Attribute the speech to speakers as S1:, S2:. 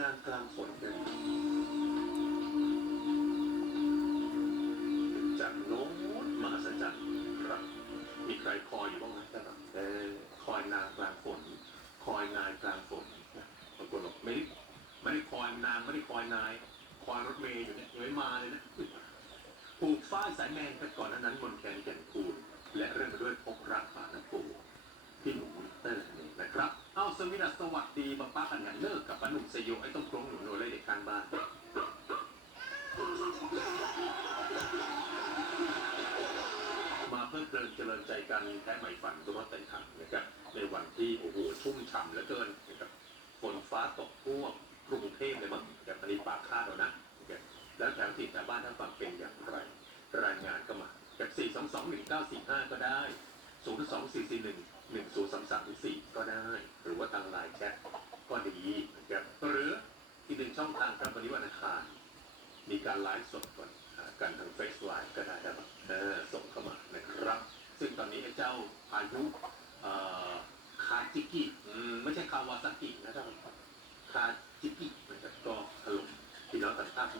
S1: นางกลางฝนกันจากโน้นมหัศจรรย์ครับ มีใครคอยอยู่บ้างไหมครับเออคอยนางกลางฝนคอยนายกลางฝนบางคนบอกไม่ได้ไม่ได้คอยนางไม่ได้คอยนาย คอยรถเมย์อยู่เนี่ยยังไม่มาเลยนะปลูกฝ้ายสายแมนกันก่อนนั้นบนแคนแก่นคูณและเริ่มด้วยพกรักป่าน้ำปูพี่หนูเตอร์นี่นะครับ เอาสมิดัสสวัสดีป้าป้ากันอย่าเลิกกับปนุ่มสยองไอ้ต้องโครงหนูโนเลยเด็กข้างบ้านมาเพื่อเพลินเจริญใจกันแท้ใหม่ฝันตัวรแต่งขันนะครับในวันที่โอ้โหชุ่มฉ่ำเหลือเกินนะครับฝนฟ้าตกท่วกรุงเทพเลยมั้งแบบอันนี้ปากคาดเอานะนะแล้วแถวที่แถวบ้านท่านฟังเป็นอย่างไร รายงานก็มาจาก4 2 2 1 9 4 5 ก็ได้ 0 2 4 4 1 1 0 3 3 4ก็ได้ ช่องทางครับวันนี้วันอังคารมีการไลฟ์สดก่อนกันทางเฟซไลน์ก็ได้ครับเออส่งเข้ามานะครับ ซึ่งตอนนี้เจ้าอายุคาจิกิไม่ใช่คาวาซากินะครับคาจิกินะครับก็ถล่มที่น้องต่างชาติ